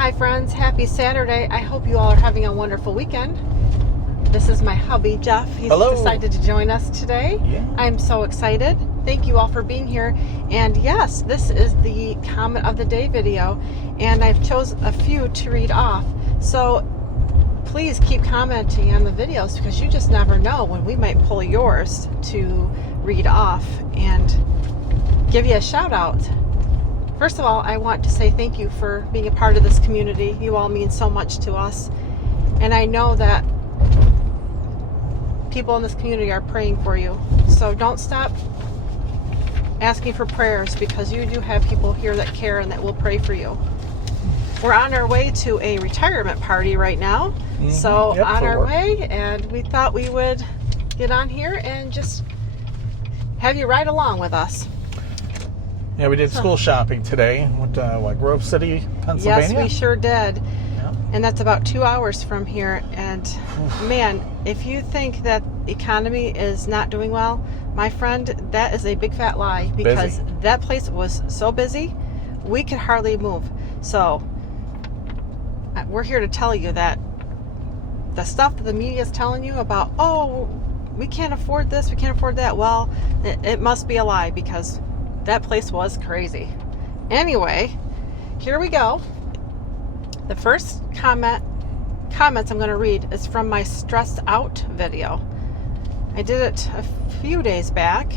Hi friends, happy Saturday. I hope you all are having a wonderful weekend. This is my hubby, Jeff. He's Hello. decided to join us today. Yeah. I'm so excited. Thank you all for being here. And yes, this is the comment of the day video, and I've chosen a few to read off. So please keep commenting on the videos because you just never know when we might pull yours to read off and give you a shout out. First of all, I want to say thank you for being a part of this community. You all mean so much to us. And I know that people in this community are praying for you. So don't stop asking for prayers because you do have people here that care and that will pray for you. We're on our way to a retirement party right now. So Yep, on for our work. way, and we thought we would get on here and just have you ride along with us. Yeah, we did school shopping today. Went to Grove City, Pennsylvania. Yes, we sure did. Yeah. And that's about 2 hours from here. And man, if you think that the economy is not doing well, my friend, that is a big fat lie because Busy. that place was so busy, we could hardly move. So we're here to tell you that the stuff that the media is telling you about, oh, we can't afford this, we can't afford that, well, it must be a lie because that place was crazy. Anyway, here we go. The first comments I'm going to read is from my stressed out video. I did it a few days back,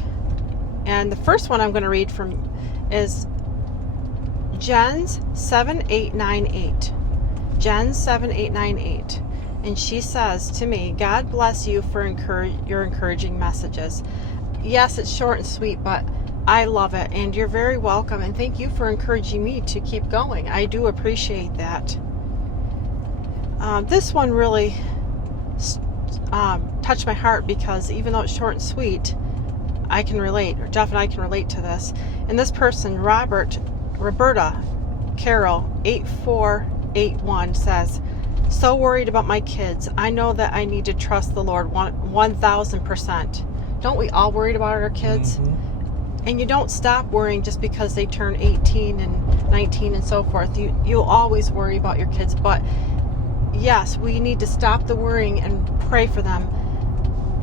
and the first one I'm going to read from is Jen's 7898. Jen 7898, and she says to me, God bless you for your encouraging messages. Yes, it's short and sweet, but I love it, and you're very welcome, and thank you for encouraging me to keep going. I do appreciate that. This one really touched my heart because even though it's short and sweet, I can relate, or Jeff and I can relate to this. And this person, Roberta Carroll 8481 says, so worried about my kids. I know that I need to trust the Lord 1000%. Don't we all worried about our kids? Mm-hmm. And you don't stop worrying just because they turn 18 and 19 and so forth. You'll always worry about your kids. But yes, we need to stop the worrying and pray for them.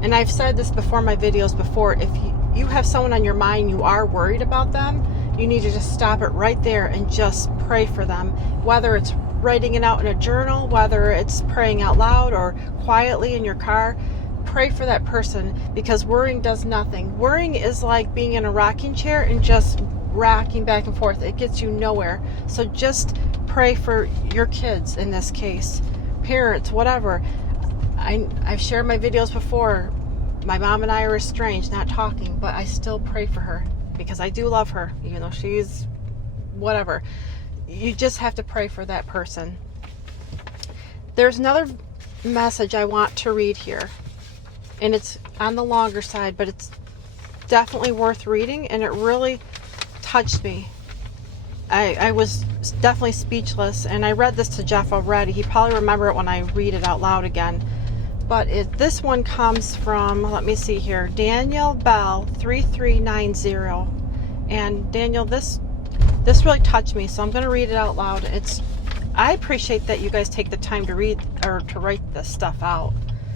And I've said this before in my videos before. If you have someone on your mind, you are worried about them, you need to just stop it right there and just pray for them. Whether it's writing it out in a journal, whether it's praying out loud or quietly in your car, pray for that person because worrying does nothing. Worrying is like being in a rocking chair and just rocking back and forth. It gets you nowhere. So just pray for your kids in this case, parents, whatever. I've shared my videos before. My mom and I are estranged, not talking, but I still pray for her because I do love her, even though she's whatever. You just have to pray for that person. There's another message I want to read here. And it's on the longer side, but it's definitely worth reading, and it really touched me. I was definitely speechless, and I read this to Jeff already. He probably remember it when I read it out loud again. But this one comes from, let me see here, Daniel Bell 3390. And Daniel, this really touched me, so I'm going to read it out loud. I appreciate that you guys take the time to read or to write this stuff out.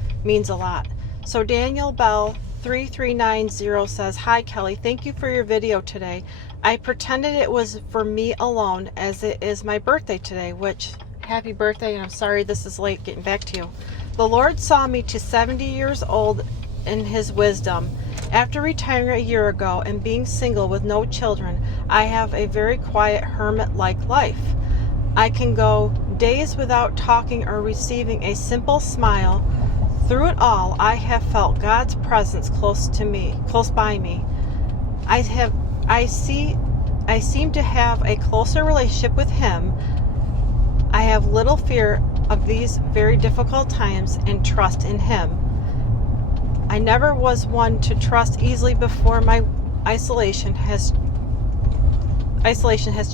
It means a lot. So Daniel Bell 3390 says, hi Kelly, thank you for your video today. I pretended it was for me alone as it is my birthday today, which happy birthday, and I'm sorry this is late getting back to you. The Lord saw me to 70 years old in his wisdom. After retiring a year ago and being single with no children, I have a very quiet hermit-like life. I can go days without talking or receiving a simple smile. Through it all, I have felt God's presence close by me. I seem to have a closer relationship with Him. I have little fear of these very difficult times and trust in Him. I never was one to trust easily before. My isolation has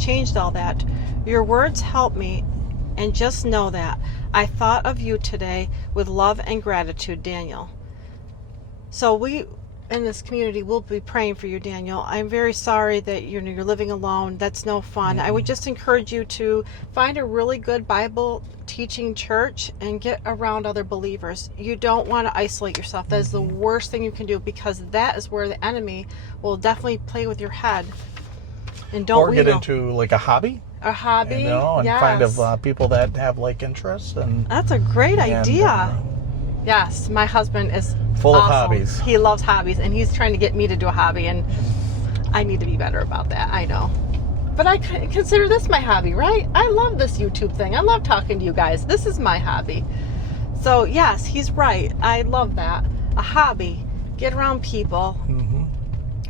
changed all that. Your words help me, and just know that I thought of you today with love and gratitude, Daniel. So in this community will be praying for you, Daniel. I'm very sorry that you're living alone. That's no fun. I would just encourage you to find a really good Bible teaching church and get around other believers. You don't want to isolate yourself. That is the worst thing you can do, because that is where the enemy will definitely play with your head. And don't or get into like a hobby. A hobby, You know, and yes. find people that have like interests and That's a great idea. uh, Yes, my husband is Full of awesome. hobbies. He loves hobbies, and he's trying to get me to do a hobby, and I need to be better about that. I know. But I consider this my hobby, right? I love this YouTube thing. I love talking to you guys. This is my hobby. So, yes, he's right. I love that. A hobby. Get around people. mhm.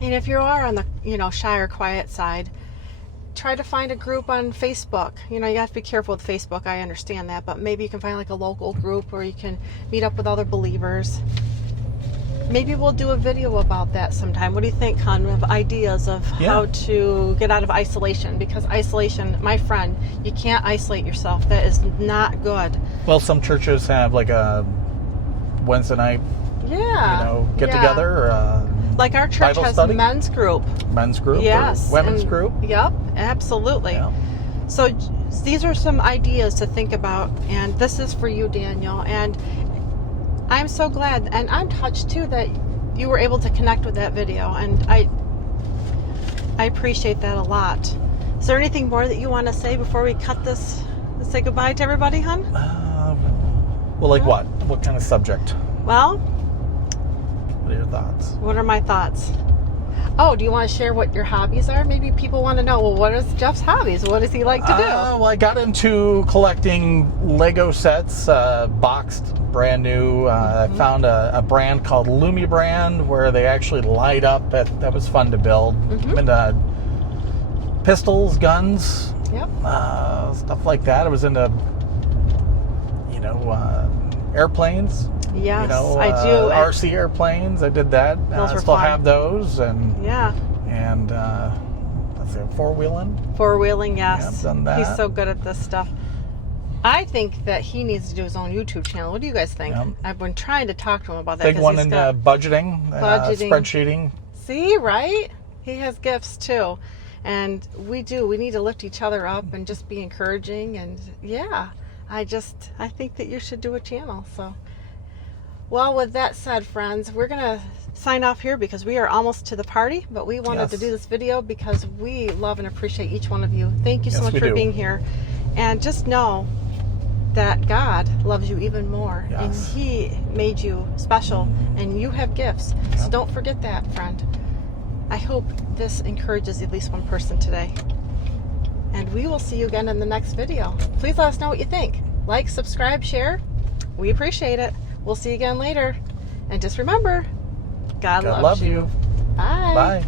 And if you are on the, shy or quiet side, try to find a group on Facebook. You have to be careful with Facebook. I understand that. But maybe you can find like a local group where you can meet up with other believers. Maybe we'll do a video about that sometime. What do you think, Con, of ideas of how to get out of isolation? Because isolation, my friend, you can't isolate yourself. That is not good. Well, some churches have like a Wednesday night, Yeah. get together, or Like our church Bible has study? men's group. men's group, Yes. or women's and- group. Yep, absolutely. Yeah. So these are some ideas to think about, and this is for you, Daniel. And I'm so glad, and I'm touched too that you were able to connect with that video, and I appreciate that a lot. Is there anything more that you want to say before we cut this and say goodbye to everybody, hon? Well, like what? What kind of subject? Well, What are your thoughts? what are my thoughts? Oh, do you want to share what your hobbies are? Maybe people want to know, well, what is Jeff's hobbies? What does he like to do? Well, I got into collecting Lego sets, boxed, brand new. I found a brand called Lumi brand where they actually light up. That was fun to build. I'm into pistols, guns, Yep. stuff like that. I was into, airplanes. Yes, I do. RC airplanes. I did that. Those I were still fun. have those, and Yeah. let's see, four-wheeling. Four-wheeling, yes. Yeah, I've done that. He's so good at this stuff. I think that he needs to do his own YouTube channel. What do you guys think? Yep. I've been trying to talk to him about that. Big 'cause one he's in got- budgeting, Budgeting. spreadsheeting. See, right? He has gifts too. And we need to lift each other up and just be encouraging. And yeah, I think that you should do a channel. So, well, with that said, friends, we're going to sign off here because we are almost to the party, but we wanted to Yes. do this video because we love and appreciate each one of you. Thank you so Yes, much we for do. being here. And just know that God loves you even more. Yes. And He made you special, and you have gifts. So Yep. don't forget that, friend. I hope this encourages at least one person today. And we will see you again in the next video. Please let us know what you think. Like, subscribe, share. We appreciate it. We'll see you again later. And just remember, God God loves love you. you. Bye. Bye.